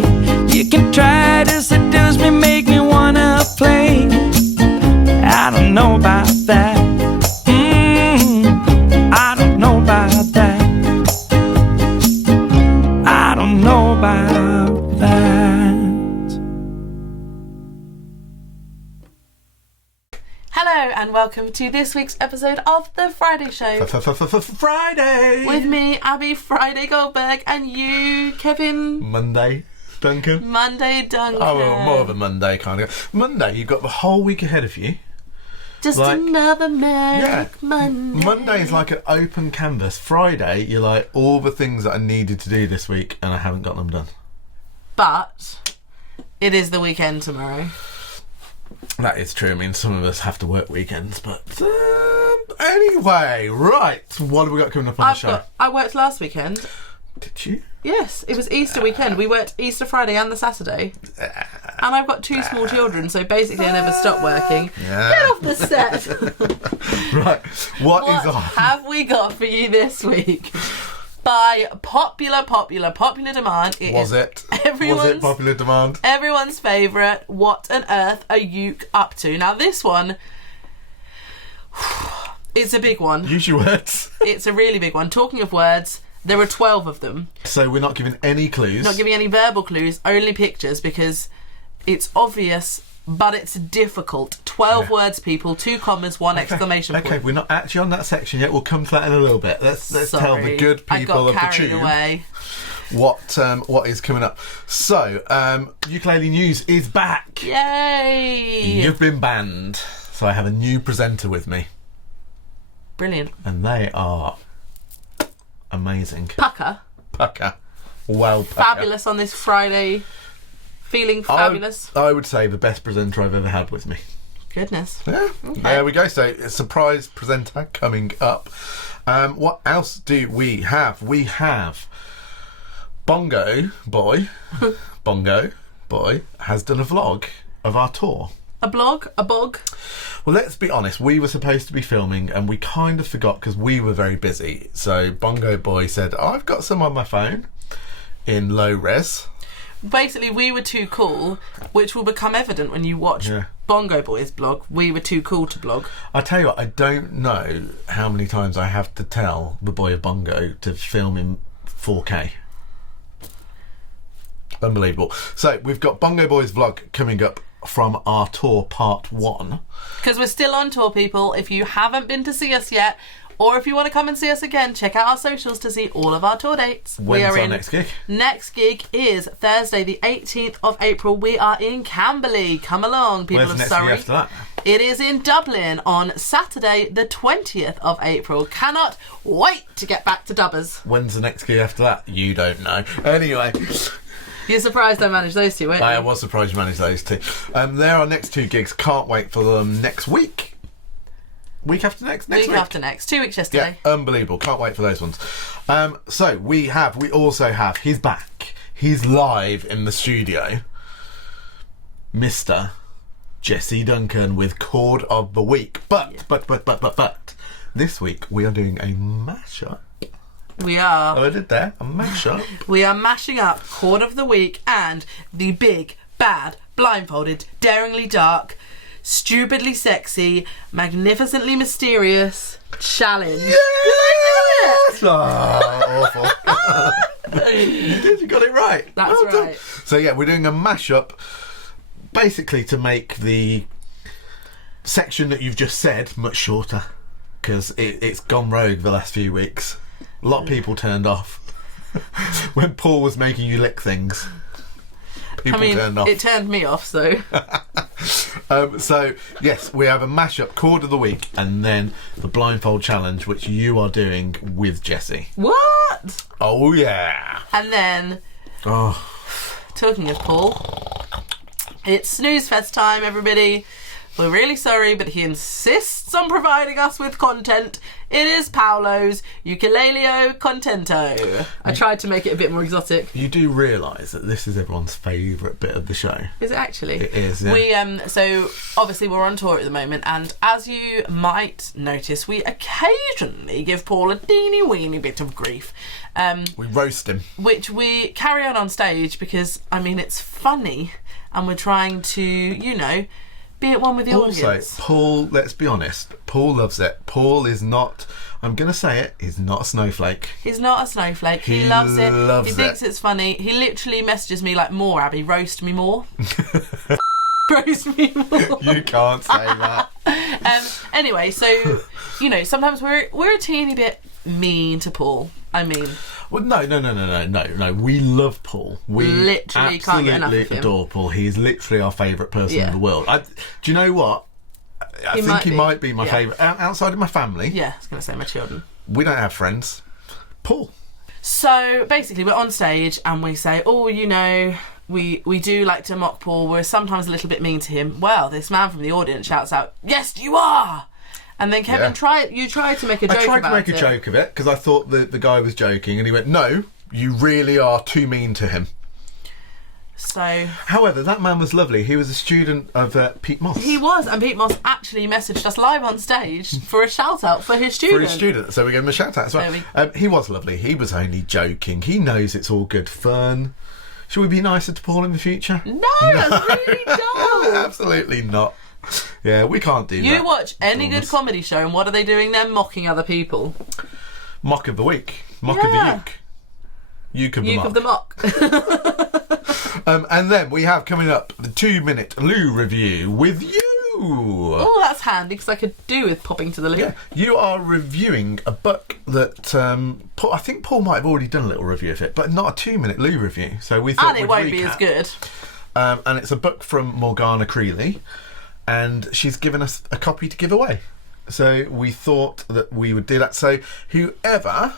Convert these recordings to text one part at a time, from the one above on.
way. You can try to seduce me, make me wanna play. I don't know about that. I don't know about that. I don't know about that. Hello and welcome to this week's episode of The Friday Show. Friday! With me, Abby Friday Goldberg, and you, Kevin... Monday Duncan. Monday Duncan. Oh, well, more of a Monday kind of... Monday, you've got the whole week ahead of you. Just like, another Monday. Monday is like an open canvas. Friday, you're like, all the things that I needed to do this week and I haven't got them done. But it is the weekend tomorrow. That is true. I mean, some of us have to work weekends, but anyway, right. What have we got coming up on the show? I worked last weekend. Did you? Yes, it was Easter weekend. We worked Easter Friday and the Saturday. And I've got two small children, so basically I never stopped working. Yeah. Get off the set! Right. What is on? Have we got for you this week? By popular demand, Was it everyone's popular demand? Everyone's favourite. What on earth are you up to? Now this one, it's a big one. Use your words. It's a really big one. Talking of words, there are 12 of them. So we're not giving any clues. Not giving any verbal clues, only pictures, because it's obvious, but it's difficult. 12 words, people, 2 commas, 1 exclamation point. Okay, we're not actually on that section yet. We'll come to that in a little bit. Let's tell the good people of the tube away. what is coming up. So, Ukulele News is back. Yay! You've been banned. So I have a new presenter with me. Brilliant. And they are amazing. Pucker. Well, Pucker. Fabulous on this Friday. Feeling fabulous. I would say the best presenter I've ever had with me. Goodness. Yeah, okay. There we go. So, a surprise presenter coming up. What else do we have? We have Bongo Boy. Bongo Boy has done a vlog of our tour. A blog? A bog? Well, let's be honest. We were supposed to be filming and we kind of forgot because we were very busy. So, Bongo Boy said, I've got some on my phone in low res. Basically, we were too cool, which will become evident when you watch Bongo Boy's blog. We were too cool to blog. I tell you what, I don't know how many times I have to tell the boy of Bongo to film in 4K. Unbelievable. So, we've got Bongo Boy's vlog coming up from our tour part 1. Because we're still on tour, people. If you haven't been to see us yet, or if you want to come and see us again, check out our socials to see all of our tour dates. When's our next gig? Next gig is Thursday, the 18th of April. We are in Camberley. Come along, people Where's of the next Surrey. gig after that? It is in Dublin on Saturday, the 20th of April. Cannot wait to get back to Dubbers. When's the next gig after that? You don't know. Anyway. You're surprised I managed those two, weren't you? I was surprised you managed those two. There are next 2 gigs. Can't wait for them next week. Week after next? Next week? After next. 2 weeks yesterday. Yeah, unbelievable. Can't wait for those ones. So we also have, he's back. He's live in the studio. Mr. Jesse Duncan with Chord of the Week. But, this week we are doing a mashup. We are. Oh, I did there. A mashup. We are mashing up Chord of the Week and the big, bad, blindfolded, daringly dark, stupidly sexy, magnificently mysterious challenge. Yes! Oh, awful. You did, you got it right. That's well right. Done. So yeah, we're doing a mashup basically to make the section that you've just said much shorter because it's gone rogue the last few weeks. A lot of people turned off when Paul was making you lick things. People turned off. It turned me off, so. So, yes, we have a mashup, Chord of the Week, and then the blindfold challenge, which you are doing with Jesse. What? Oh, yeah. And then, talking of Paul, it's snooze fest time, everybody. We're really sorry, but he insists on providing us with content. It is Paolo's Ukuleleo Contento. I tried to make it a bit more exotic. You do realise that this is everyone's favourite bit of the show. Is it actually? It is, yeah. We so obviously we're on tour at the moment, and as you might notice, we occasionally give Paul a teeny weeny bit of grief. We roast him. Which we carry on stage because, I mean, it's funny, and we're trying to, you know, be at one with the audience. Also, Paul, let's be honest, Paul loves it. Paul is not, I'm going to say it, he's not a snowflake. He's not a snowflake. He loves it. He thinks it's funny. He literally messages me like, more, Abby, roast me more. Roast me more. You can't say that. Anyway, so, you know, sometimes we're a teeny bit mean to Paul. I mean... Well, no. We love Paul. We literally can't get enough of him. Absolutely adore Paul. He's literally our favourite person in the world. Do you know what? I think he might be my favourite. Outside of my family. Yeah, I was going to say my children. We don't have friends. Paul. So, basically, we're on stage and we say, oh, you know... We do like to mock Paul. We're sometimes a little bit mean to him. Well, this man from the audience shouts out, "Yes, you are!" And then Kevin tried to make a joke about it. I tried to make a joke of it because I thought the guy was joking, and he went, "No, you really are too mean to him." So, however, that man was lovely. He was a student of Pete Moss. He was, and Pete Moss actually messaged us live on stage for a shout out for his student. For his student, so we gave him a shout out as well. He was lovely. He was only joking. He knows it's all good fun. Should we be nicer to Paul in the future? No, that's really dull. Absolutely not. Yeah, we can't do that. You watch any good comedy show, and what are they doing? They're mocking other people. Mock of the week. Mock of the uke. Uke of the mock. Uke of the mock. And then we have coming up the 2-minute loo review with you. Oh, that's handy because I could do with popping to the loo. Yeah, you are reviewing a book that Paul, I think Paul might have already done a little review of it, but not a 2-minute loo review. So we thought and it won't be as good. And it's a book from Morgana Creeley, and she's given us a copy to give away. So we thought that we would do that. So whoever,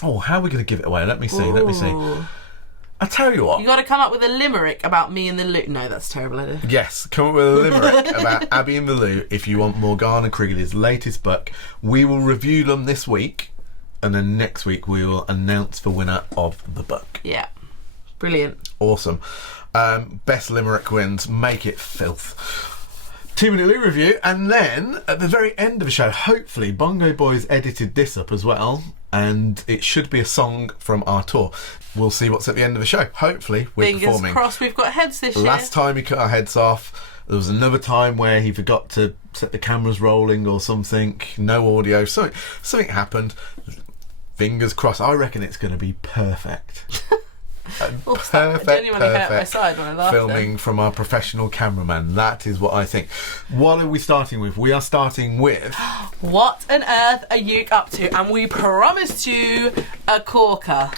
how are we going to give it away? Let me see. I tell you what. You got to come up with a limerick about me and the loo. No, that's a terrible idea. Yes, come up with a limerick about Abby and the Loo if you want Morgana Creeley's latest book. We will review them this week, and then next week we will announce the winner of the book. Yeah, brilliant. Awesome. Best limerick wins. Make it filth. 2-minute loo review, and then at the very end of the show, hopefully Bongo Boys edited this up as well, and it should be a song from our tour. We'll see what's at the end of the show. Hopefully we're performing. Fingers crossed we've got heads this year. Last time he cut our heads off, there was another time where he forgot to set the cameras rolling or something. No audio. Something happened. Fingers crossed. I reckon it's going to be perfect. Perfect filming from our professional cameraman. That is what I think. What are we starting with? We are starting with what on earth are you up to? And we promised you a corker.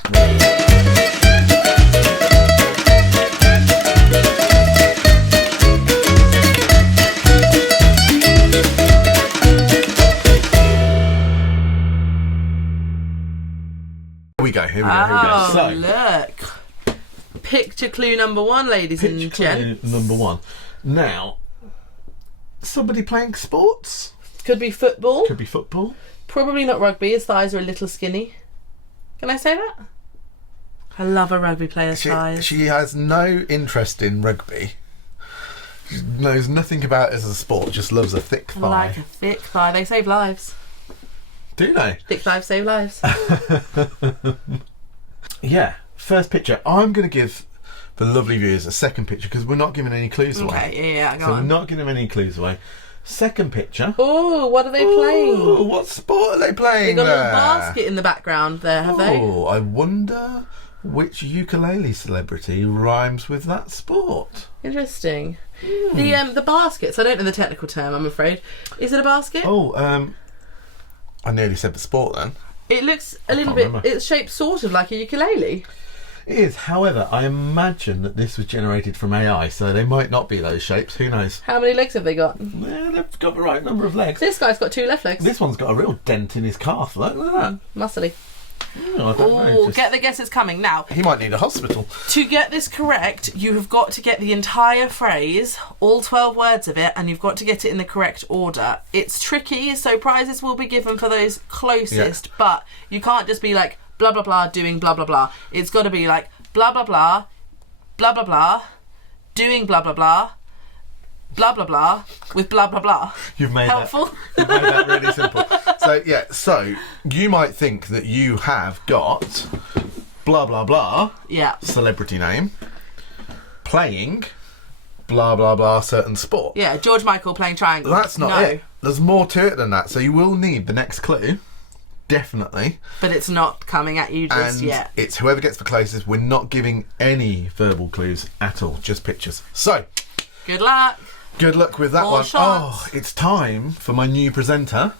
Here we go. So, look. Picture clue number 1, ladies and gents. Picture clue number 1. Now, somebody playing sports? Could be football. Could be football. Probably not rugby. His thighs are a little skinny. Can I say that? I love a rugby player's thighs. She has no interest in rugby. She knows nothing about it as a sport. Just loves a thick thigh. Like a thick thigh. They save lives. Do they? Thick thighs save lives. Yeah. First picture. I'm going to give the lovely viewers a second picture because we're not giving any clues away. Okay, yeah, go on. So we're not giving them any clues away. Second picture. Oh, what are they playing? What sport are they playing? They've got a little basket in the background there, have they? Oh, I wonder which ukulele celebrity rhymes with that sport. Interesting. The baskets, I don't know the technical term, I'm afraid. Is it a basket? Oh, I nearly said the sport then. It looks a little bit, it's shaped sort of like a ukulele. It is, however, I imagine that this was generated from AI, so they might not be those shapes, who knows? How many legs have they got? Yeah, they've got the right number of legs. This guy's got 2 left legs. This one's got a real dent in his calf, look at that. Muscly. I don't know. Oh, Just- get the guesses coming. Now, He might need a hospital. to get this correct, you have got to get the entire phrase, all 12 words of it, and you've got to get it in the correct order. It's tricky, so prizes will be given for those closest, but you can't just be like, blah, blah, blah, doing blah, blah, blah. It's got to be like, blah, blah, blah, blah, blah, blah, doing blah, blah, blah, blah, blah, blah, with blah, blah, blah. You've made Helpful? You've made that really simple. So you might think that you have got blah, blah, blah, Yeah. celebrity name, playing blah, blah, blah, certain sport. Yeah, George Michael playing triangle. That's not it. There's more to it than that. So you will need the next clue. Definitely. But it's not coming at you just And yet. it's whoever gets the closest. We're not giving any verbal clues at all, just pictures. So, Good luck. good luck with that More one. shots. Oh, it's time for my new presenter.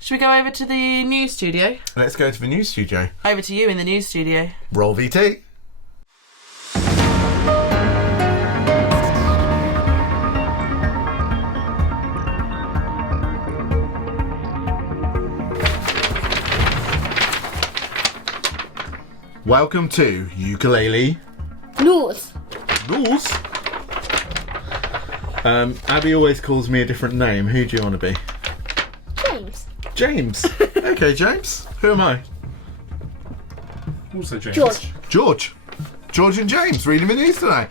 Should we go over to the news studio? Let's go to the news studio. Over to you in the news studio. Roll VT. Welcome to Ukulele North. Rules. Abby always calls me a different name. Who do you want to be? James. James. Okay, James. Who am I? Also James. George. George and James reading the news today.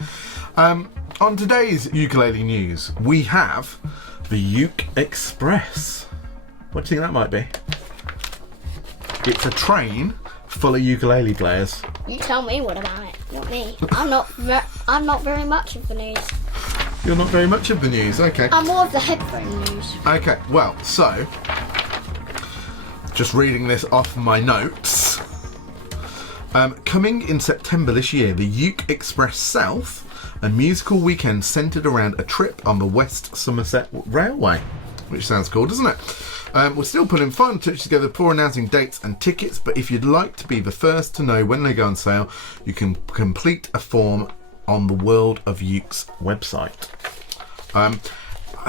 On today's ukulele news, we have the Uke Express. What do you think that might be? It's a train full of ukulele players. You tell me what about it, not me. I'm not very much of the news. You're not very much of the news, okay. I'm more of the headphone news. Okay, well, so, just reading this off my notes. Coming in September this year, the Uke Express South, a musical weekend centred around a trip on the West Somerset Railway. Which sounds cool, doesn't it? We're still putting final touches together before announcing dates and tickets, but if you'd like to be the first to know when they go on sale, you can complete a form on the World of Uke's website.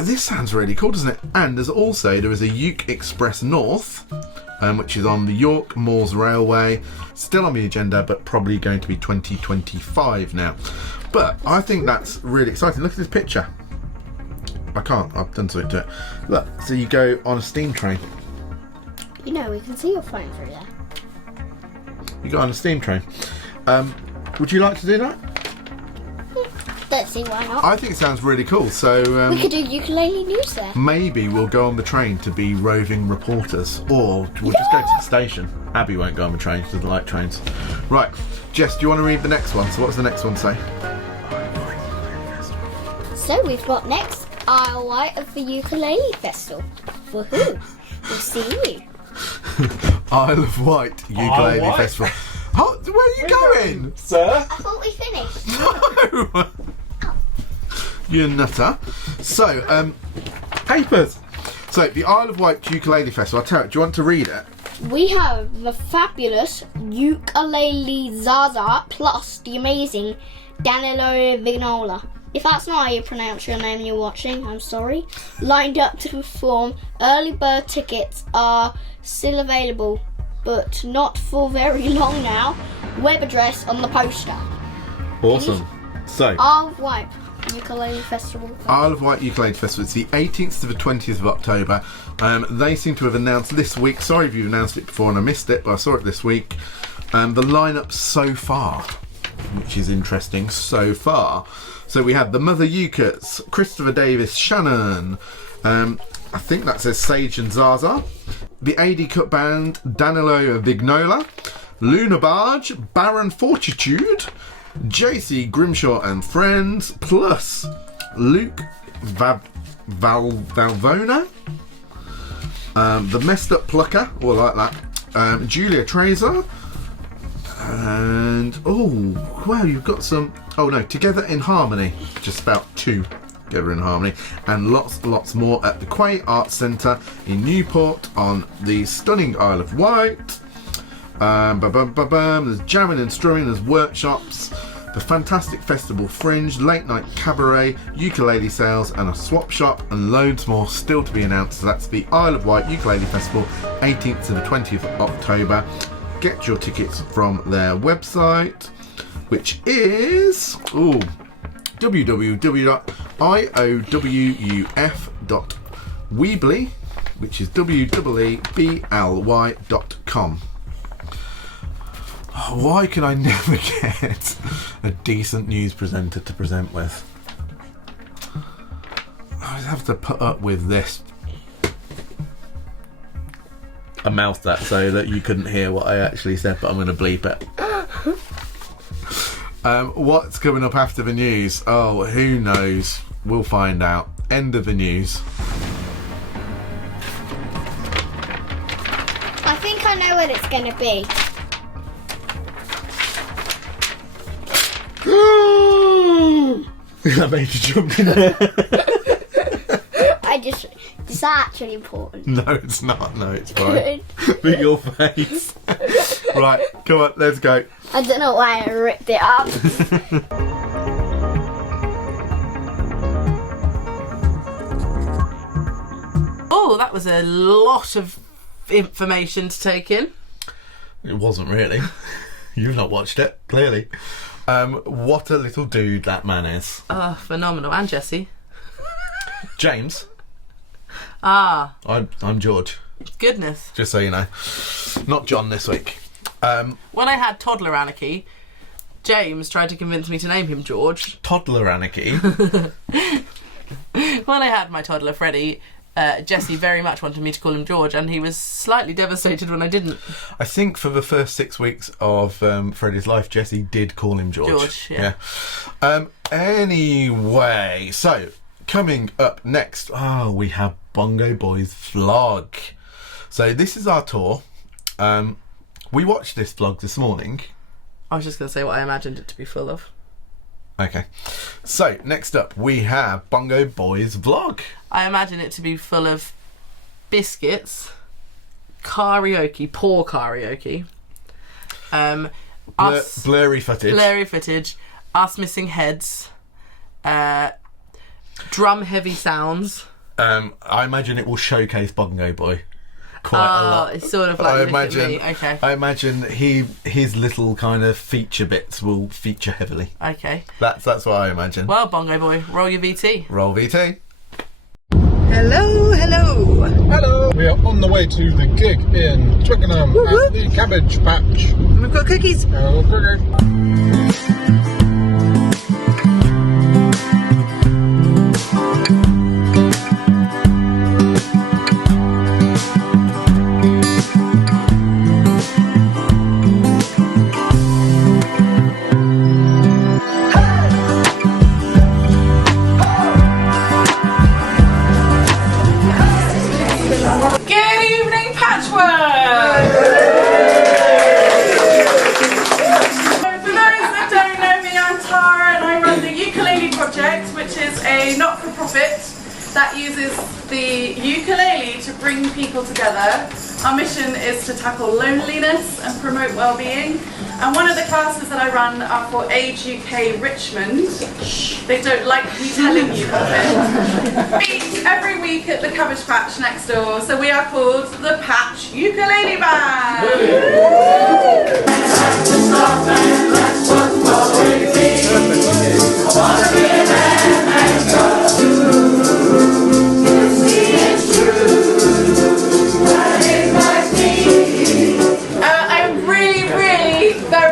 This sounds really cool, doesn't it? And there is a Uke Express North, which is on the York Moors Railway, still on the agenda, but probably going to be 2025 now. But I think that's really exciting. Look at this picture. I've done something to it. Look, so you go on a steam train. You know, we can see your phone through there. You go on a steam train. Would you like to do that? Let's see why not. I think it sounds really cool. So We could do ukulele news there. maybe we'll go on the train to be roving reporters, or we'll just go to the station. Abby won't go on the train; she doesn't like trains. Right, Jess, do you want to read the next one? So, what's the next one say? So we've got next Isle White of the Ukulele Festival. Woohoo! We'll see you. Isle of Wight Ukulele Wight? Festival. Oh, where are you going? Sir? I thought we finished. No! You nutter. So, papers. So, the Isle of Wight Ukulele Festival. I'll tell you, do you want to read it? We have the fabulous Ukulele Zaza plus the amazing Danilo Vignola. If that's not how you pronounce your name you're watching, I'm sorry. Lined up to perform. Early bird tickets are still available, but not for very long now. Web address on the poster. Awesome. So, Isle of Wight Ukulele Festival. Isle of Wight Ukulele Festival. It's the 18th to the 20th of October. They seem to have announced this week. Sorry if you've announced it before and I missed it, but I saw it this week. The lineup so far, which is interesting so far. So we have the Mother Ukers, Christopher Davis, Shannon. I think that says Sage and Zaza. The AD Cut Band, Danilo Vignola, Luna Barge, Baron Fortitude, JC Grimshaw and Friends, plus Luke Valvona, the Messed Up Plucker, or like that, Julia Trazer, and oh wow, you've got some. Oh no, Together in Harmony, just about two Together in Harmony, and lots more at the Quay Arts Centre in Newport on the stunning Isle of Wight. There's jamming and strumming, there's workshops. the fantastic festival Fringe, late night cabaret, ukulele sales and a swap shop and loads more still to be announced. So that's the Isle of Wight Ukulele Festival, 18th to the 20th of October. Get your tickets from their website, which is www.iowuf.weebly, which is www.weebly.com. Why can I never get a decent news presenter to present with? I have to put up with this. I mouthed that so that you couldn't hear what I actually said, but I'm going to bleep it. What's coming up after the news? Oh, who knows? We'll find out. End of the news. I think I know what it's going to be. I made you jump in there. Is that actually important? No, it's not. No, it's fine. But your face. Right, come on, let's go. I don't know why I ripped it up. Oh, that was a lot of information to take in. It wasn't really. You've not watched it, clearly. What a little dude that man is. Oh, phenomenal. And Jessie. James. Ah. I'm George. Goodness. Just so you know. Not John this week. When I had toddler Anarchy, James tried to convince me to name him George. Toddler Anarchy. When I had my toddler Freddie, Jessie very much wanted me to call him George, and he was slightly devastated when I didn't. I think for the first 6 weeks of Freddie's life, Jessie did call him George. George, yeah. Anyway, so coming up next, we have Bongo Boy's vlog. So this is our tour. We watched this vlog this morning. I was just going to say what I imagined it to be full of. Okay. So next up, we have Bongo Boy's vlog. I imagine it to be full of biscuits, karaoke, poor karaoke, blurry footage, us missing heads, drum heavy sounds. I imagine it will showcase Bongo Boy quite a lot. It's sort of like I look imagine. at me. Okay. I imagine his little kind of feature bits will feature heavily. Okay. That's what I imagine. Well, Bongo Boy, roll your VT. Roll VT. Hello. Hello. We are on the way to the gig in Twickenham at the Cabbage Patch. We've got cookies. Oh, cookie. that uses the ukulele to bring people together. Our mission is to tackle loneliness and promote well-being. And one of the classes that I run are for Age UK Richmond. They don't like me telling you about it. Meet every week at the Cabbage Patch next door. So we are called the Patch Ukulele Band.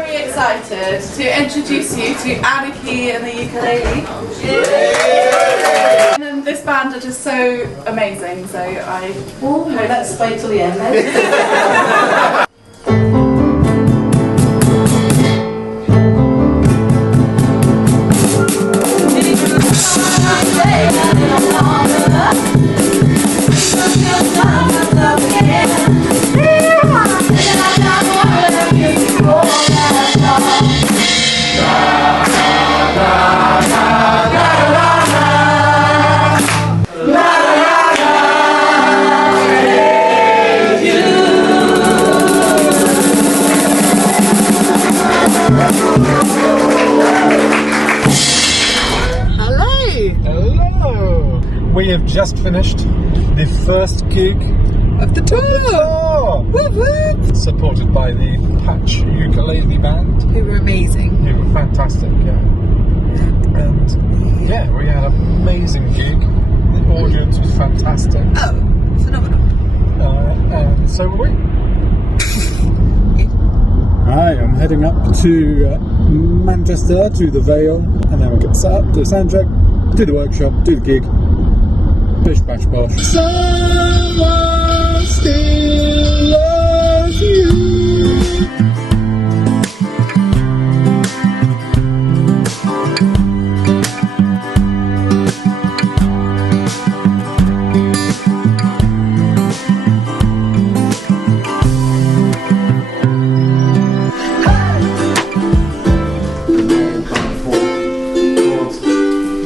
Excited to introduce you to Anarchy and the Ukulele. And this band are just so amazing, so I hope let's wait till the end then. just finished the first gig Of the tour! Whoop, whoop. supported by the Patch Ukulele Band. Who were amazing. They were fantastic, yeah. And yeah, we had an amazing gig. The audience was fantastic. Oh, phenomenal. And so were we. Hi, I'm heading up to Manchester, to the Vale, and then we'll get set up, do a sound check, do the workshop, do the gig. Bish bash bosh. Someone still loves you.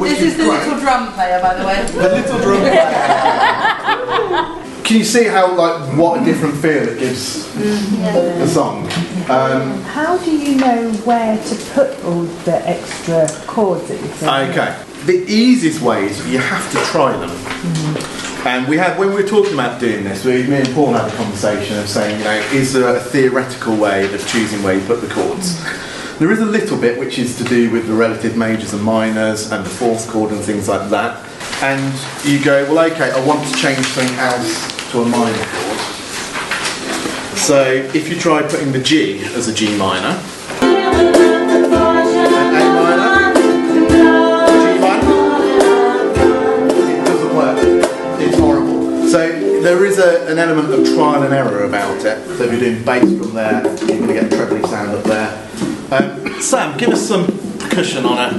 This is the little drum player, by the way. The little drum. Can you see how, like, what a different feel it gives the song? How do you know where to put all the extra chords that you think? Okay. The easiest way is you have to try them. And when we were talking about doing this, me and Paul had a conversation of saying, you know, is there a theoretical way of choosing where you put the chords? There is a little bit which is to do with the relative majors and minors and the fourth chord and things like that. And you go, well, okay, I want to change something else to a minor chord. So if you try putting the G as a G minor, and A minor, G minor, it doesn't work. It's horrible. So there is an element of trial and error about it. So if you're doing bass from there, you're going to get a trebly sound up there. Sam, give us some percussion on it.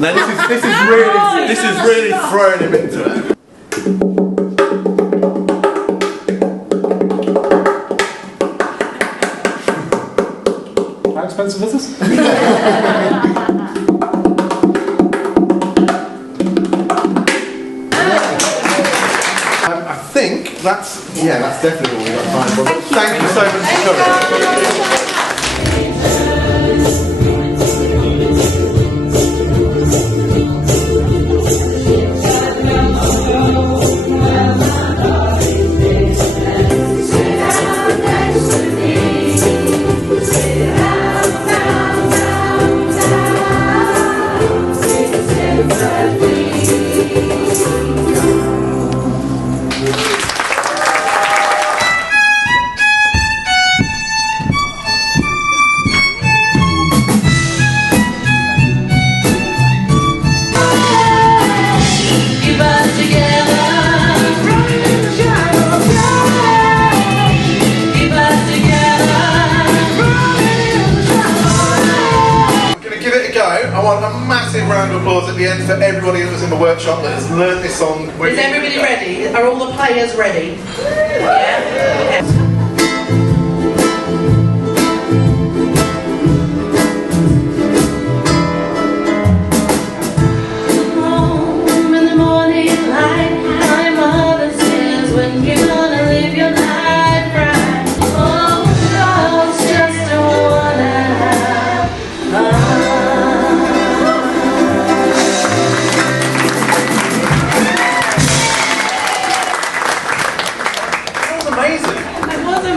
Now this is really throwing him into it. How expensive is this? I think that's definitely what we got time for. Thank you so much for coming. Round of applause at the end for everybody that was in the workshop that has learned this song. Is everybody ready? Are all the players ready? Yeah? Home in the morning light, my mother says, when you're gonna live your life right. Oh, girls just don't wanna have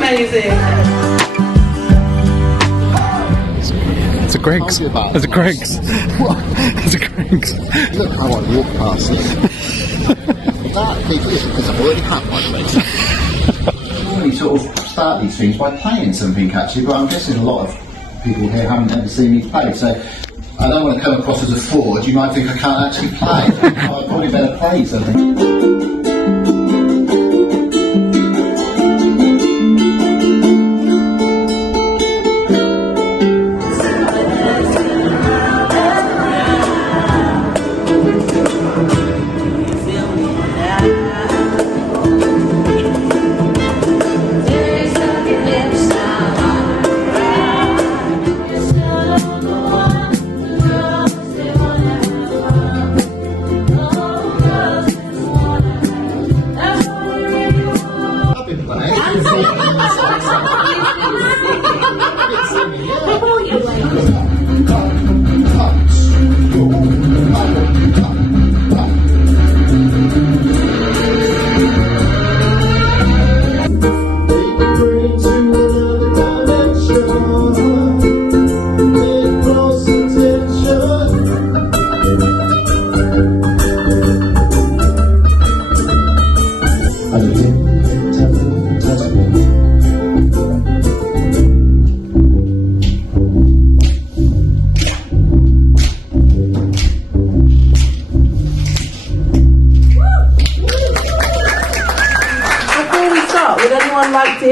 Amazing. It's a Greg's. It's a Greg's. It's a Greg's. Look how I walk past it. That big is because I've already had my place. Normally sort of start these things by playing something actually, but I'm guessing a lot of people here haven't ever seen me play, so I don't want to come across as a fraud. You might think I can't actually play. I'd probably better play something.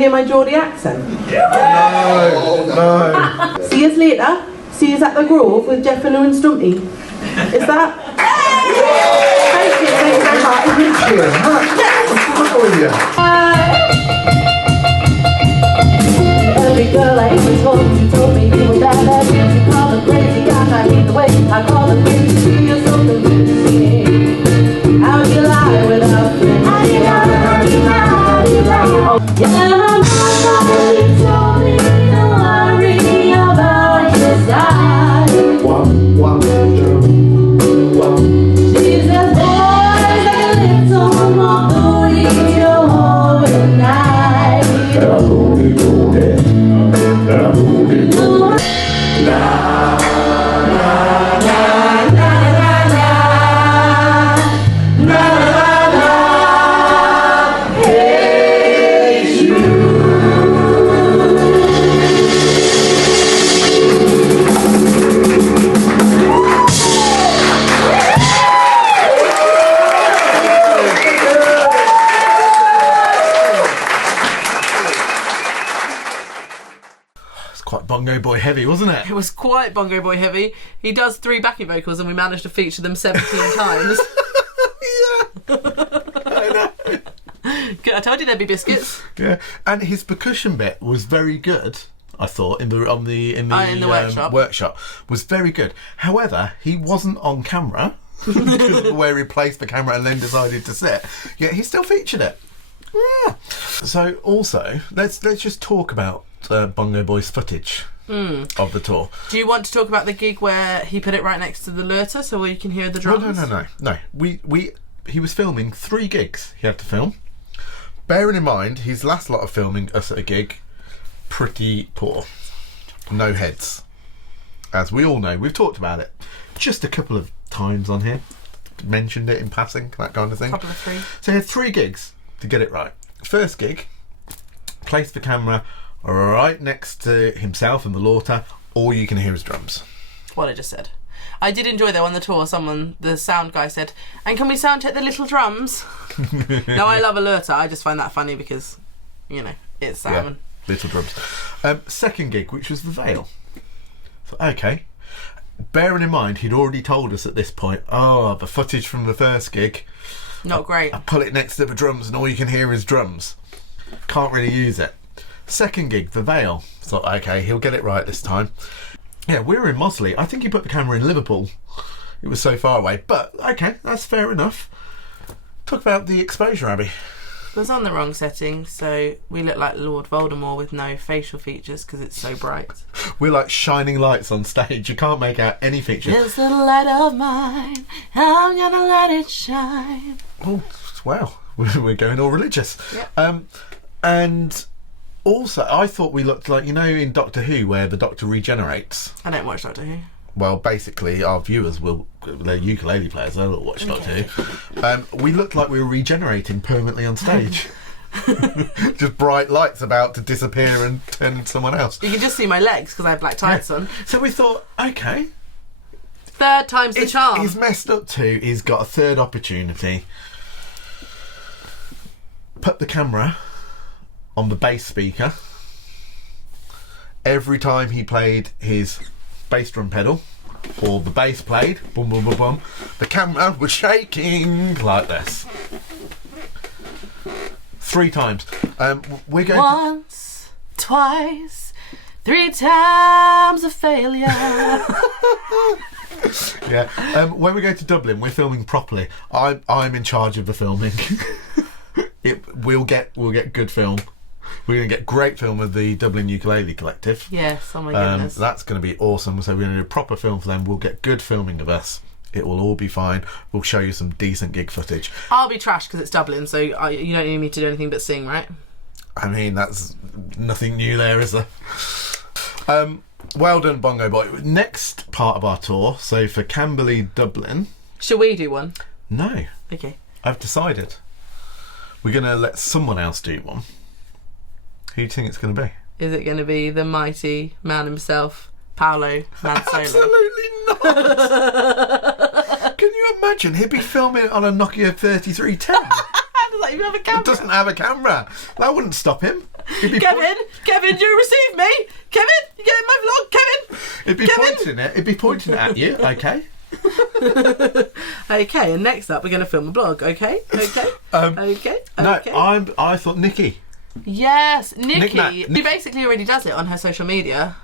hear my Geordie accent? No. See us later. See us at the Grove with Jeff and Lou and Stumpy. Is that? Thank you very much. Every girl I ever told me you were bad. You call her crazy, I hate the way I call her crazy. See you something missing. How you lie without friends? How you lie? Yeah, I'm not sorry. You told me don't worry about your side. She says, boys, like a little more booty, you're home at night. Quite Bongo Boy heavy, wasn't it? It was quite Bongo Boy heavy. He does 3 backing vocals and we managed to feature them 17 times. I know. I told you there'd be biscuits. Yeah, and his percussion bit was very good. I thought in the workshop was very good. However, he wasn't on camera because of where he placed the camera and then decided to sit. Yet he still featured it. Yeah. So also, let's just talk about Bongo Boy's footage of the tour. Do you want to talk about the gig where he put it right next to the Lurter so you can hear the drums? No. He was filming 3 gigs he had to film. Bearing in mind his last lot of filming us at a gig, pretty poor. No heads. As we all know, we've talked about it just a couple of times on here. Mentioned it in passing, that kind of thing. Couple of 3. So he had 3 gigs to get it right. First gig, placed the camera right next to himself and the Lorter. All you can hear is drums. What I just said. I did enjoy though on the tour. The sound guy said, "And can we sound check the little drums?" Now I love a Lurter. I just find that funny because, it's salmon. Yeah, little drums. Second gig, which was the Vale. So, okay. Bearing in mind, he'd already told us at this point, the footage from the first gig, not great. I pull it next to the drums and all you can hear is drums. Can't really use it. Second gig, the Vale. So, okay, he'll get it right this time. Yeah, we were in Mosley. I think he put the camera in Liverpool. It was so far away. But, okay, that's fair enough. Talk about the exposure, Abby. It was on the wrong setting, so we look like Lord Voldemort with no facial features because it's so bright. We're like shining lights on stage. You can't make out any features. It's a light of mine. I'm gonna let it shine. Oh, wow. We're going all religious. Yep. And also, I thought we looked like, in Doctor Who, where the Doctor regenerates. I don't watch Doctor Who. Well, basically, our viewers they're ukulele players, they'll watch Doctor Who. We looked like we were regenerating permanently on stage. Just bright lights about to disappear and turn into someone else. You can just see my legs because I have black tights on. So we thought, okay. Third time's the charm. He's messed up too. He's got a third opportunity. Put the camera on the bass speaker. Every time he played his bass drum pedal, or the bass played, boom, boom, boom, boom, the camera was shaking like this. 3 times. We're going once, twice, 3 times a failure. Yeah. When we go to Dublin, we're filming properly. I'm in charge of the filming. We'll get good film. We're going to get great film of the Dublin Ukulele Collective. Yes, oh my goodness. That's going to be awesome. So we're going to do a proper film for them. We'll get good filming of us. It will all be fine. We'll show you some decent gig footage. I'll be trash because it's Dublin, so you don't need me to do anything but sing, right? I mean, that's nothing new there, is there? Well done, Bongo Boy. Next part of our tour, so for Camberley, Dublin... Shall we do one? No. Okay. I've decided. We're going to let someone else do one. Who do you think it's going to be? Is it going to be the mighty man himself, Paolo Manzolo? Absolutely not! Can you imagine? He'd be filming it on a Nokia 3310. Does that even have a camera? It doesn't have a camera. That wouldn't stop him. Kevin, do you receive me? Kevin, you get in my vlog, Kevin. It'd be pointing it at you. Okay. Okay, and next up we're going to film a blog. Okay. No, I thought Nikki. Yes, Nikki. Nick. She basically already does it on her social media,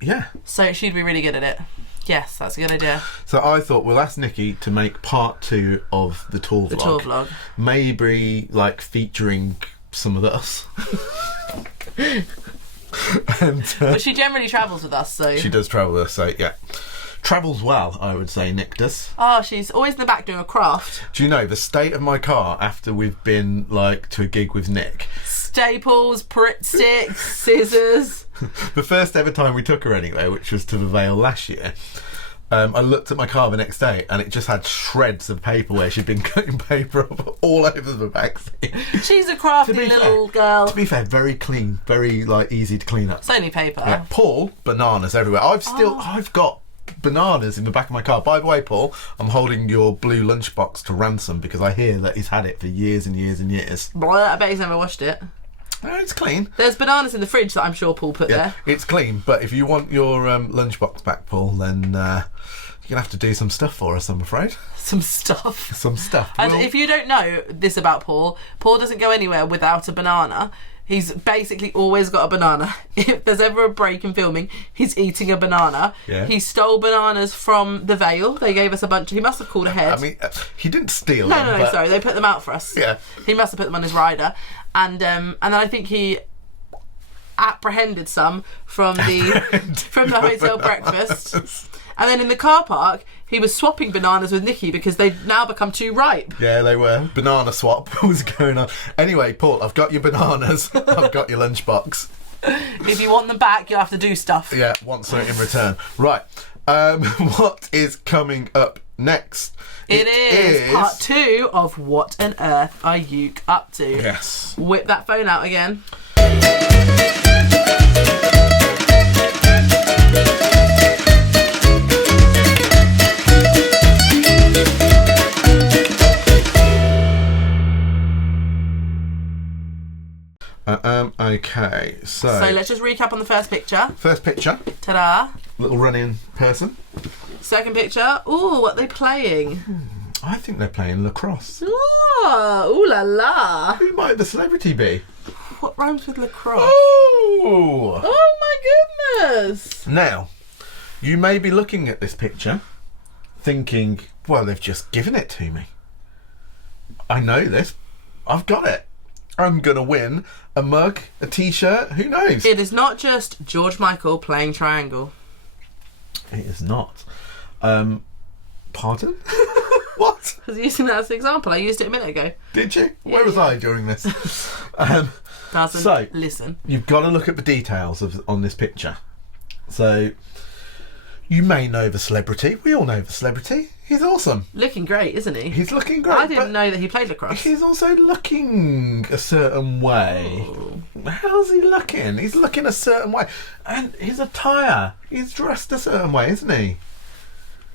Yeah. so she'd be really good at it. Yes, that's a good idea. So I thought we'll ask Nikki to make part 2 of the tour vlog. The tour vlog. Maybe like featuring some of us. And But she generally travels with us, so... she does travel with us, so yeah. Travels well, I would say, Nick does. Oh, she's always in the back doing a craft. Do you know the state of my car after we've been like to a gig with Nick? Staples, Pritt sticks, scissors. The first ever time we took her anywhere, which was to the Vale last year, I looked at my car the next day and it just had shreds of paper where she'd been cutting paper up all over the back seat. She's a crafty little girl. To be fair, very clean, very like easy to clean up. It's only paper. Yeah, Paul, bananas everywhere. I've got bananas in the back of my car. By the way, Paul, I'm holding your blue lunchbox to ransom because I hear that he's had it for years and years and years. I bet he's never washed it. No, it's clean. There's bananas in the fridge that I'm sure Paul put there. It's clean, but if you want your lunchbox back, Paul, then you're going to have to do some stuff for us, I'm afraid. Some stuff. Some stuff. And if you don't know this about Paul, Paul doesn't go anywhere without a banana. He's basically always got a banana. If there's ever a break in filming, he's eating a banana. Yeah. He stole bananas from the Vale. They gave us a bunch. He must have called ahead. I mean, he didn't steal them. No, sorry. They put them out for us. Yeah. He must have put them on his rider. And then I think he apprehended some from the hotel breakfast. And then in the car park, he was swapping bananas with Nikki because they'd now become too ripe. Yeah, they were. Banana swap was going on. Anyway, Paul, I've got your bananas. I've got your lunchbox. If you want them back, you'll have to do stuff. Yeah, want something in return. Right. What is coming up next? It is part 2 of What on Earth Are You Up To? Yes. Whip that phone out again. Okay, so let's just recap on the first picture. First picture, Ta-da. little running person. Second picture. Ooh, what are they playing? I think they're playing lacrosse. Ooh la la. Who might the celebrity be? What rhymes with lacrosse? Oh! Oh my goodness. Now, you may be looking at this picture thinking, well, they've just given it to me. I know this. I've got it. I'm going to win a mug, a t-shirt, who knows? It is not just George Michael playing triangle. It is not. Pardon? What? I was using that as an example. I used it a minute ago. Did you? Where was I during this? Doesn't listen. You've got to look at the details on this picture. So, you may know the celebrity. We all know the celebrity. He's awesome. Looking great, isn't he? He's looking great. I didn't know that he played lacrosse. He's also looking a certain way. Oh. How's he looking? He's looking a certain way. And his attire, he's dressed a certain way, isn't he?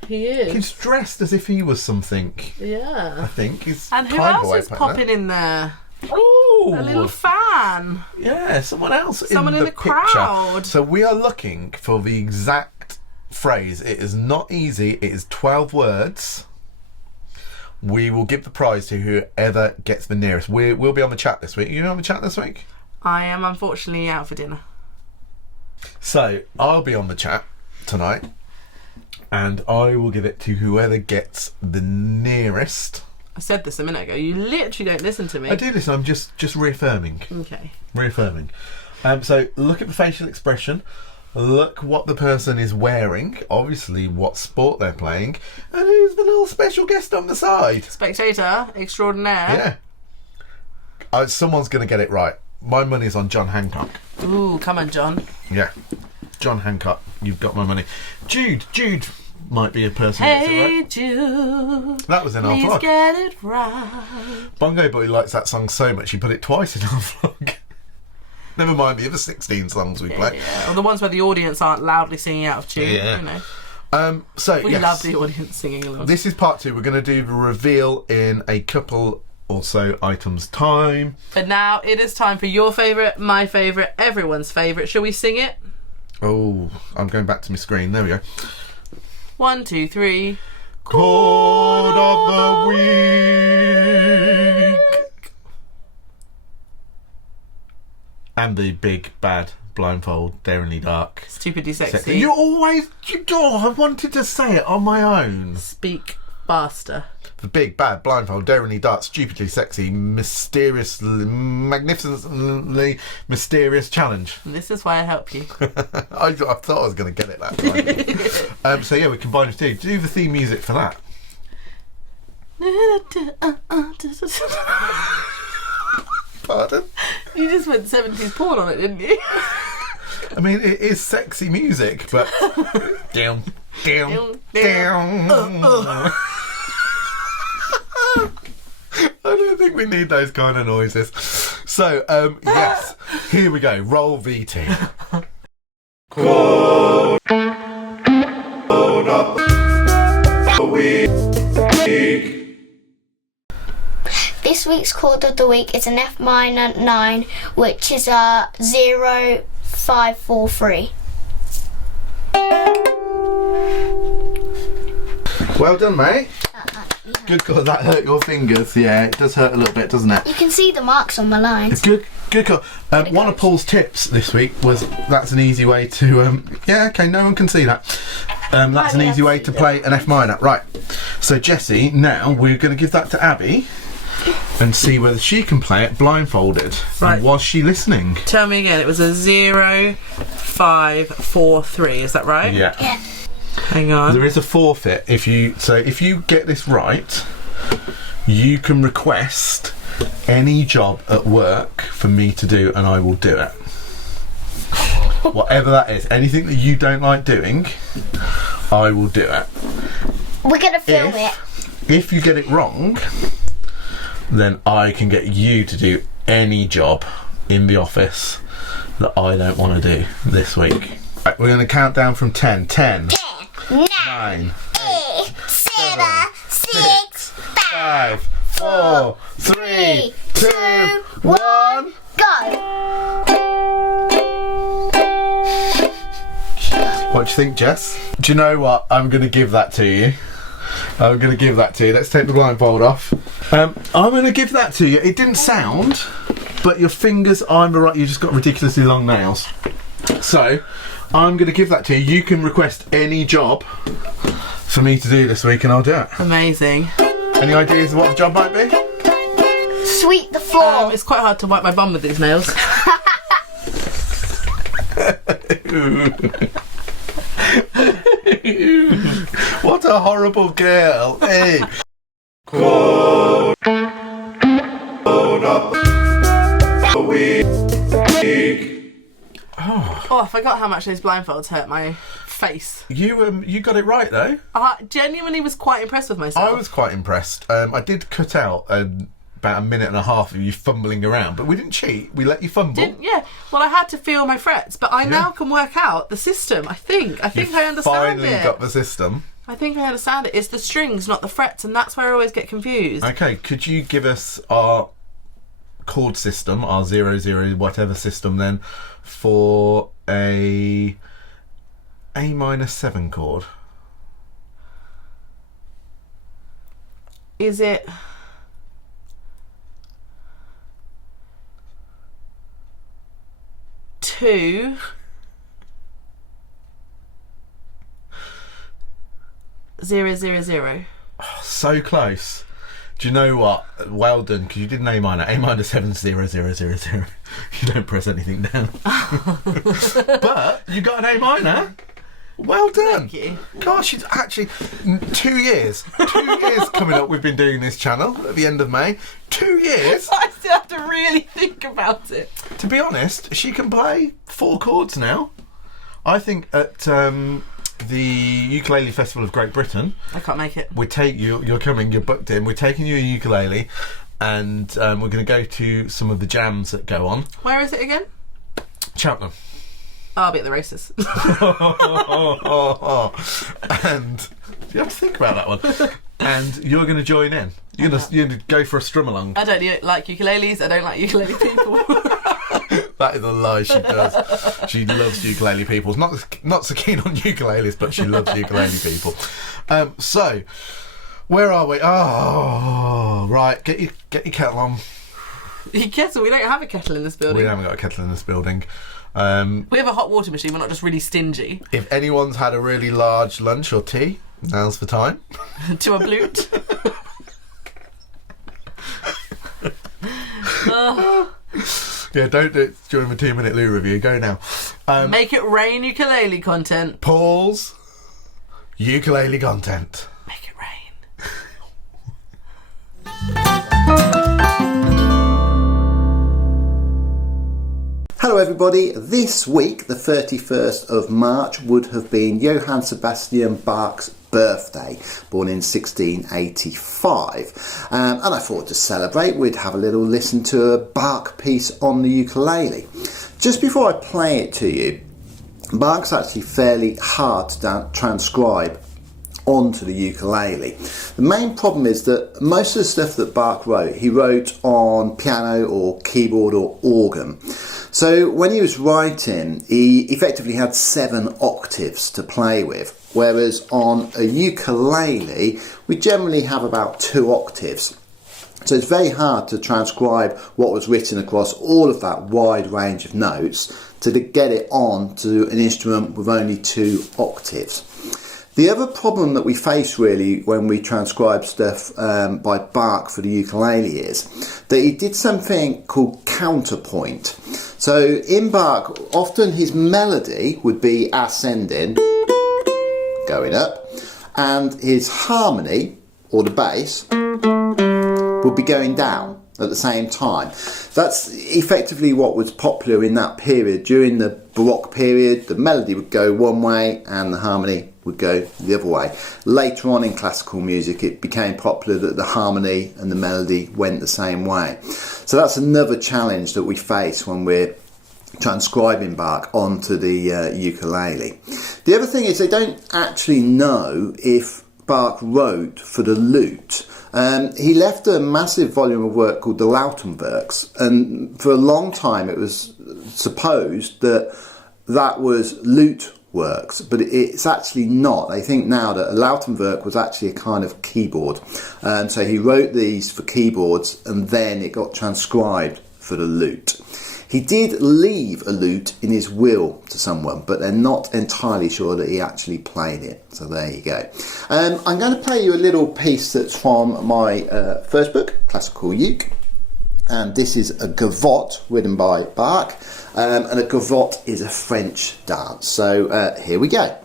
He is. He's dressed as if he was something. Yeah. I think he's. And who kind of else is popping in there? Oh, a little fan. Yeah, someone else. Someone in the picture. crowd. So we are looking for the exact phrase. It is not easy. It is 12 words. We will give the prize to whoever gets the nearest. We'll be on the chat this week. Are you on the chat this week? I am unfortunately out for dinner. So I'll be on the chat tonight, and I will give it to whoever gets the nearest. I said this a minute ago. You literally don't listen to me. I do listen. I'm just reaffirming. Okay. Reaffirming. So look at the facial expression. Look what the person is wearing. Obviously, what sport they're playing, and who's the little special guest on the side. Spectator extraordinaire. Yeah. Someone's going to get it right. My money's on John Hancock. Ooh, come on, John. Yeah. John Hancock, you've got my money. Jude might be a person Hey, who gets it right. Jude. That was in our please vlog. Get it right. Bongo Boy likes that song so much he put it twice in our vlog. Never mind the other 16 songs we play. Yeah. Or the ones where the audience aren't loudly singing out of tune. Yeah. You know. So we yes, love the audience singing along. This is part 2. We're going to do the reveal in a couple also items time. But now it is time for your favourite, my favourite, everyone's favourite. Shall we sing it? Oh, I'm going back to my screen. There we go. 1, 2, 3. Chord of the week. And the big bad blindfold, daringly dark, Stupidly sexy. You always. I wanted to say it on my own. Speak faster. The big bad blindfold, daringly dark, stupidly sexy, magnificently mysterious challenge. And this is why I help you. I thought I was going to get it that time. So yeah, we combined the two. Do the theme music for that. Pardon? You just went 70s porn on it, didn't you? I mean, it is sexy music, but down. I don't think we need those kind of noises. So, yes, here we go. Roll VT. Chord of the week. This week's chord of the week is an F minor 9, which is a 0-5-4-3. Well done, mate. Good, call. That hurt your fingers. Yeah, it does hurt a little bit, doesn't it? You can see the marks on my lines. Good call. One of Paul's tips this week was that's an easy way to. Yeah, okay, no one can see that. That's an easy way to play an F minor. Right. So Jessie, now we're going to give that to Abby and see whether she can play it blindfolded. Right. And was she listening? Tell me again. It was a 0-5-4-3. Is that right? Yeah. Hang on. There is a forfeit if you get this right, you can request any job at work for me to do and I will do it. Whatever that is, anything that you don't like doing, I will do it. We're going to film it. If you get it wrong, then I can get you to do any job in the office that I don't want to do this week. Right, we're going to count down from 10. 10. 9, 8, 7, 6, 5, 4, 3, 2, 1, go! What do you think, Jess? Do you know what? I'm going to give that to you. Let's take the blindfold off. I'm going to give that to you. It didn't sound, but your fingers are right. You just got ridiculously long nails. So, I'm going to give that to you. You can request any job for me to do this week and I'll do it. Amazing. Any ideas of what the job might be? Sweep the floor. It's quite hard to wipe my bum with these nails. What a horrible girl. Hey. Chord of the week. Oh, I forgot how much those blindfolds hurt my face. You got it right though. I genuinely was quite impressed with myself. I was quite impressed. I did cut out about a minute and a half of you fumbling around, but we didn't cheat. We let you fumble. Yeah. Well, I had to feel my frets, but I now can work out the system. I think I understand finally it. Got the system. I think I understand it. It's the strings, not the frets, and that's where I always get confused. Okay, could you give us our chord system, our 0-0 whatever system then, for a A-7 chord? Is it... two... 0-0-0. Oh, so close. Do you know what? Well done, because you did an A-minor. A-7 0-0-0-0. You don't press anything down. But you got an A-minor. Well done. Thank you. Gosh, it's actually 2 years. 2 years coming up. We've been doing this channel at the end of May. 2 years. I still have to really think about it. To be honest, she can play 4 chords now. I think at the Ukulele Festival of Great Britain, I can't make it. You're coming. You're booked in. We're taking you a ukulele, and we're going to go to some of the jams that go on. Where is it again? Cheltenham. I'll be at the races. And you have to think about that one. And you're going to join in. You're gonna go for a strum along. I don't like ukuleles. I don't like ukulele people. That is a lie. She does. She loves ukulele people. Not so keen on ukuleles, but she loves ukulele people. So, where are we? Oh, right. Get your kettle on. Your kettle? We don't have a kettle in this building. We haven't got a kettle in this building. We have a hot water machine. We're not just really stingy. If anyone's had a really large lunch or tea, now's the time. To a blute. Yeah, don't do it during the 2-minute loo review. Go now. Make it rain ukulele content. Paul's ukulele content. Make it rain. Hello everybody, this week, the 31st of March, would have been Johann Sebastian Bach's birthday, born in 1685. And I thought to celebrate, we'd have a little listen to a Bach piece on the ukulele. Just before I play it to you, Bach's actually fairly hard to transcribe onto the ukulele. The main problem is that most of the stuff that Bach wrote, he wrote on piano or keyboard or organ. So when he was writing, he effectively had 7 octaves to play with, whereas on a ukulele, we generally have about 2 octaves. So it's very hard to transcribe what was written across all of that wide range of notes to get it on to an instrument with only 2 octaves. The other problem that we face really when we transcribe stuff by Bach for the ukulele is that he did something called counterpoint. So in Bach, often his melody would be ascending, going up, and his harmony, or the bass, would be going down at the same time. That's effectively what was popular in that period. During the Baroque period, the melody would go one way and the harmony would go the other way. Later on in classical music, it became popular that the harmony and the melody went the same way. So that's another challenge that we face when we're transcribing Bach onto the ukulele. The other thing is they don't actually know if Bach wrote for the lute. He left a massive volume of work called the Lautenwerks, and for a long time it was supposed that that was lute works, but it's actually not. They think now that a Lautenwerk was actually a kind of keyboard, and so he wrote these for keyboards and then it got transcribed for the lute. He did leave a lute in his will to someone, but they're not entirely sure that he actually played it. So there you go. I'm going to play you a little piece that's from my first book, Classical Uke. And this is a gavotte written by Bach. And a gavotte is a French dance. So here we go.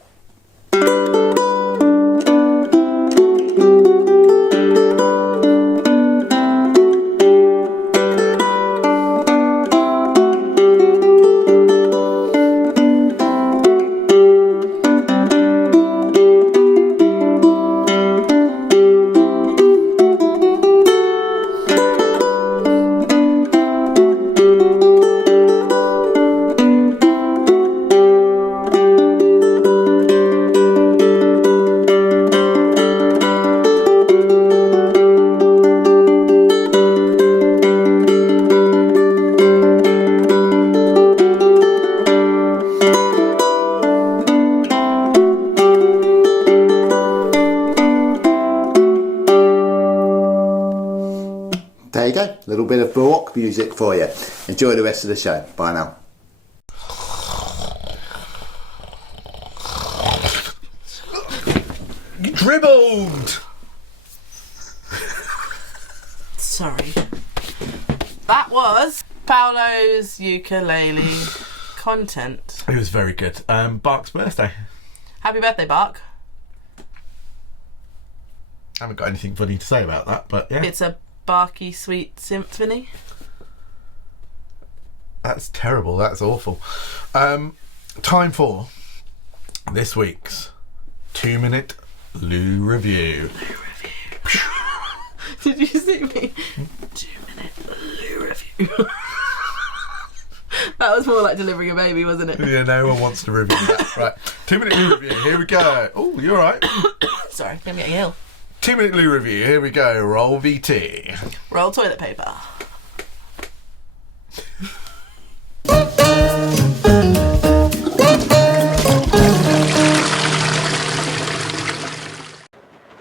There you go, a little bit of Baroque music for you. Enjoy the rest of the show. Bye now. You dribbled! Sorry. That was Paolo's ukulele content. It was very good. Bach's birthday. Happy birthday, Bach. I haven't got anything funny to say about that, but yeah. It's a Bach-y sweet symphony. That's terrible. That's awful. Time for this week's 2-minute loo review. Did you see me? 2-minute loo review. That was more like delivering a baby, wasn't it? Yeah, no one wants to review that. Right, 2-minute loo review. Here we go. Oh, you're right. Sorry, I'm getting ill. 2-minute loo review. Here we go. Roll VT. Roll toilet paper.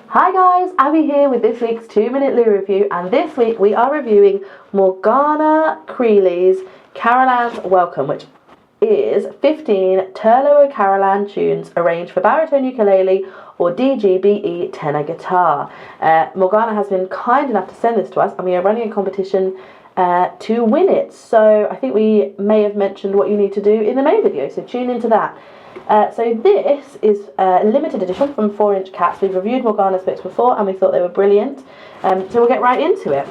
Hi guys, Abby here with this week's 2-minute loo review, and this week we are reviewing Morgana Creeley's Carolan's Welcome, which is 15 Turlo Carolan tunes arranged for baritone ukulele or DGBE tenor guitar. Morgana has been kind enough to send this to us, and we are running a competition to win it. So I think we may have mentioned what you need to do in the main video, so tune into that. So this is a limited edition from 4-Inch Cats. We've reviewed Morgana's books before and we thought they were brilliant. So we'll get right into it.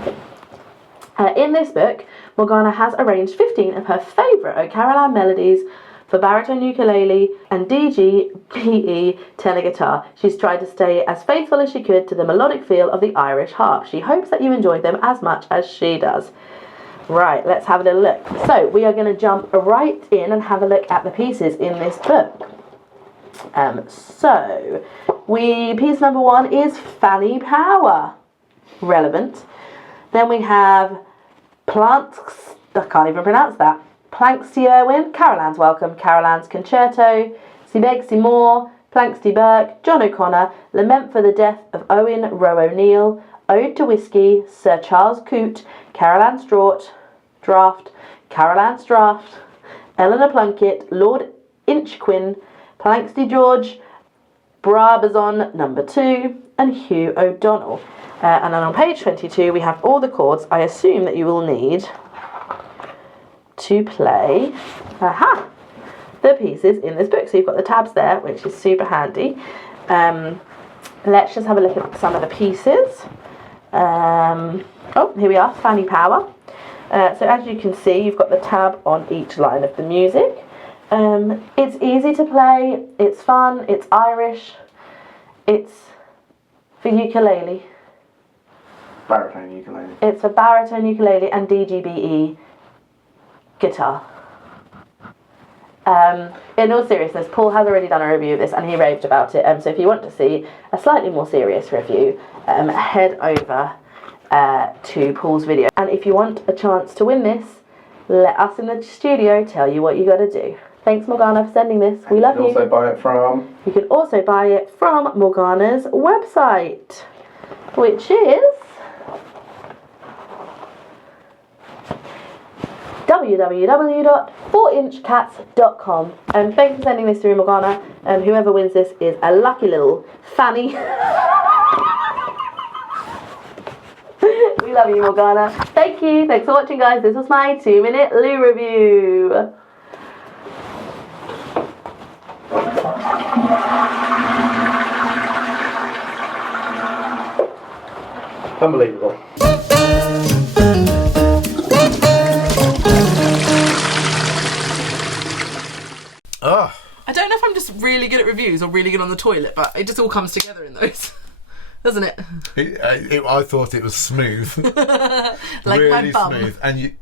In this book, Morgana has arranged 15 of her favourite O'Carolan melodies for baritone ukulele and DGBE tenor guitar. She's tried to stay as faithful as she could to the melodic feel of the Irish harp. She hopes that you enjoy them as much as she does. Right, let's have a little look. So we are going to jump right in and have a look at the pieces in this book. Piece number 1 is Fanny Power. Relevant. Then we have I can't even pronounce that. Planks to Irwin, Carolan's Welcome, Carolan's Concerto, Si Beg Si More, Planks to Burke, John O'Connor, Lament for the Death of Owen Roe O'Neill, Ode to Whiskey, Sir Charles Coote, Carolan's Draft, Carolan's Draft, Eleanor Plunkett, Lord Inchquin, Planks de George, Brabazon No. 2, and Hugh O'Donnell. And then on page 22 we have all the chords I assume that you will need to play the pieces in this book. So you've got the tabs there, which is super handy. Let's just have a look at some of the pieces. Here we are, Fanny Power. So as you can see, you've got the tab on each line of the music. It's easy to play, it's fun, it's Irish, it's for ukulele. Baritone ukulele. It's for baritone ukulele and DGBE guitar. In all seriousness, Paul has already done a review of this and he raved about it. So if you want to see a slightly more serious review, head over to Paul's video. And if you want a chance to win this, let us in the studio tell you what you got to do. Thanks Morgana for sending this. We love you. You can also buy it from... You can also buy it from Morgana's website, which is www.4inchcats.com. Thanks for sending this through, Morgana. Whoever wins this is a lucky little Fanny. We love you, Morgana. Thank you. Thanks for watching, guys. This was my 2-minute loo review. Unbelievable. I don't know if I'm just really good at reviews or really good on the toilet, but it just all comes together in those, doesn't it? I thought it was smooth. Like really my bum. smooth. And you...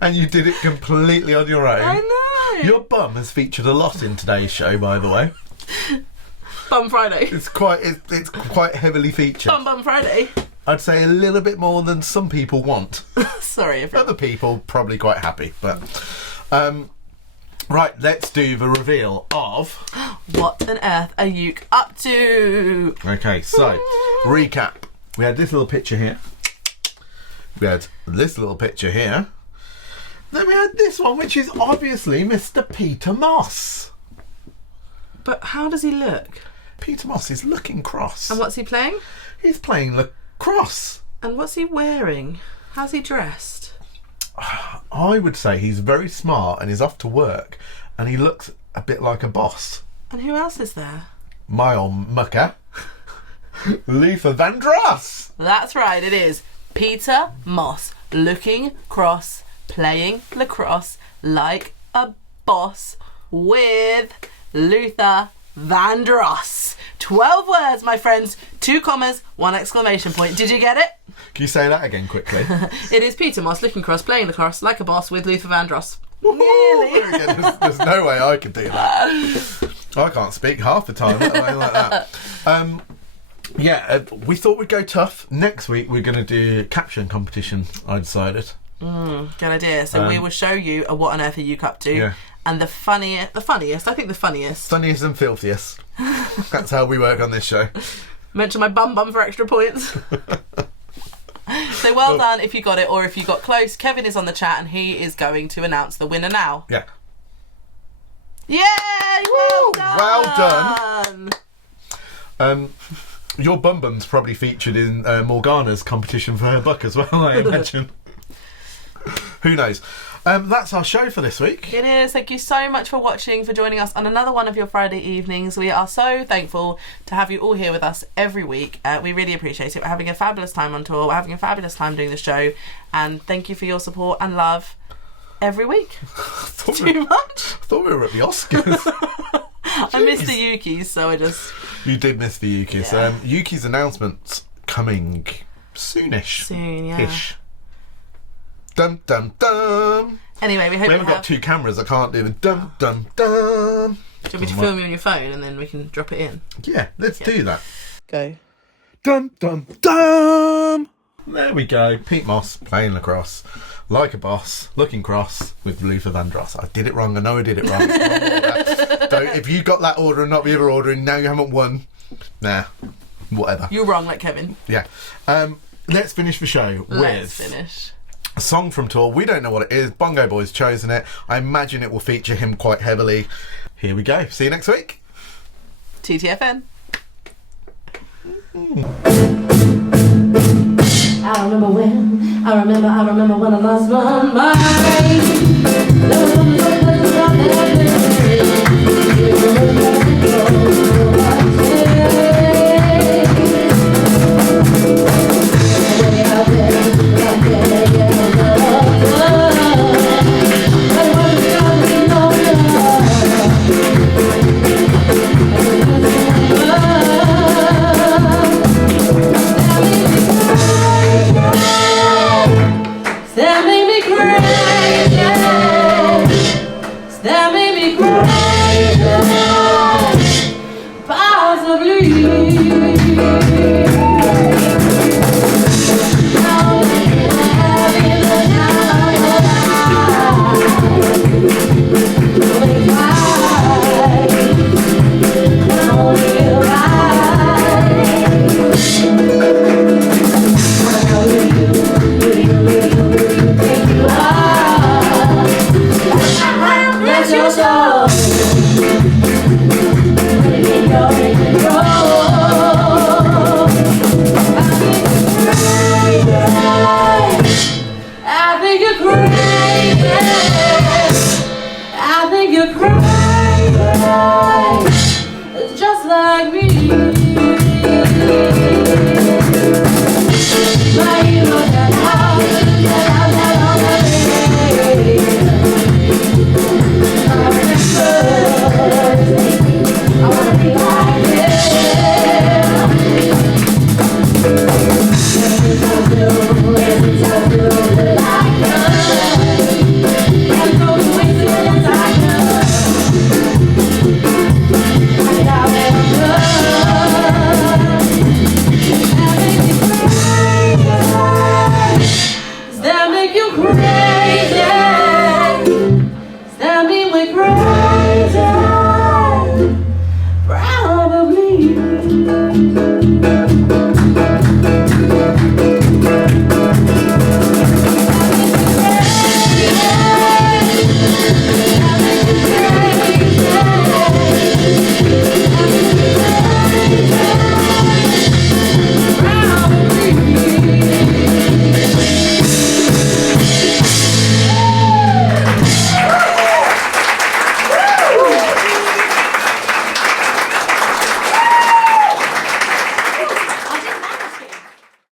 and you did it completely on your own. I know. Your bum has featured a lot in today's show, by the way. Bum Friday. It's quite heavily featured. Bum Friday. I'd say a little bit more than some people want. Sorry, everyone. Other people probably quite happy, but right, let's do the reveal of What on earth are you up to? Okay, so recap. We had this little picture here. We had this little picture here. Then we had this one, which is obviously Mr. Peter Moss. But how does he look? Peter Moss is looking cross. And what's he playing? He's playing lacrosse. And what's he wearing? How's he dressed? I would say he's very smart and is off to work, and he looks a bit like a boss. And who else is there? My old mucker, Luther Vandross. That's right, it is Peter Moss, looking cross, playing lacrosse like a boss with Luther Vandross. 12 words, my friends, 2 commas, 1 exclamation point. Did you get it? Can you say that again quickly? It is Peter Moss, looking cross, playing lacrosse like a boss with Luther Vandross. Nearly. There's no way I could do that. I can't speak half the time, let alone like that. We thought we'd go tough. Next week we're going to do caption competition, I decided. Good idea. So we will show you a What on Earth Are You Up To? Yeah. And the funniest Funniest and filthiest. That's how we work on this show. Mention my bum for extra points. So well done if you got it, or if you got close. Kevin is on the chat and he is going to announce the winner now. Yeah. Yay! Well done! Well done. Your bum bum's probably featured in Morgana's competition for her book as well, I imagine. Who knows? That's our show for this week. It is. Thank you so much for watching, for joining us on another one of your Friday evenings. We are so thankful to have you all here with us every week. We really appreciate it. We're having a fabulous time on tour. We're having a fabulous time doing the show. And thank you for your support and love every week. Too much? I thought we were at the Oscars. I missed the Yukis, so I just... You did miss the Yukis. Yeah. Yuki's announcement's coming soonish. Soon, yeah. Ish. Dum dum dum. Anyway, we haven't got 2 cameras. I can't do the dum dum dum. Do you want me to film you on your phone and then we can drop it in? Yeah, let's do that. Go. Dum dum dum. There we go. Pete Moss playing lacrosse. Like a boss, looking cross with Luther Vandross. I did it wrong. I know I did it wrong. If you got that order and not the other order and now you haven't won, nah, whatever. You're wrong, like Kevin. Yeah. Let's finish the show Let's with finish. a song from tour. We don't know what it is. Bongo Boy's chosen it. I imagine it will feature him quite heavily. Here we go. See you next week. TTFN. I remember when I lost my mind. That made me crazy. That made me crazy. Possibly. Probably.